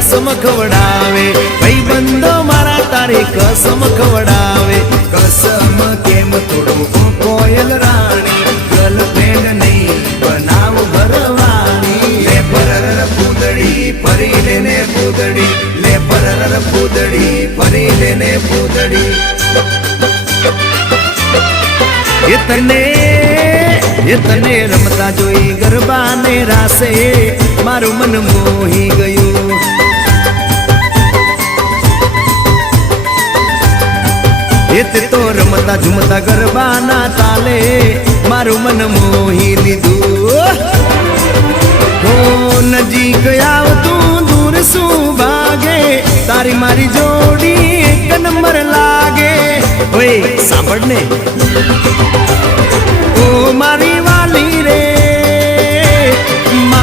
कसम खवडावे भाई बंदो मारा तारी कसम खवडावे कसम केम तोड़ो कोयल रानी गर्लफ्रेंड नहीं बनाव घरवानी ले परर पूदड़ी परी लेने पूदड़ी ले परर पूदड़ी परी लेने पूदड़ी इतने रमता जोई गरबा ने रासे मारू मन मोही गयो इते तो रमता झुमता गरबा ना ताले मारू मन मोही लीधु हो नजीक आव तू दूर सु भागे तारी मारी जोड़ी एक नंबर लागे ओए सांभळ ने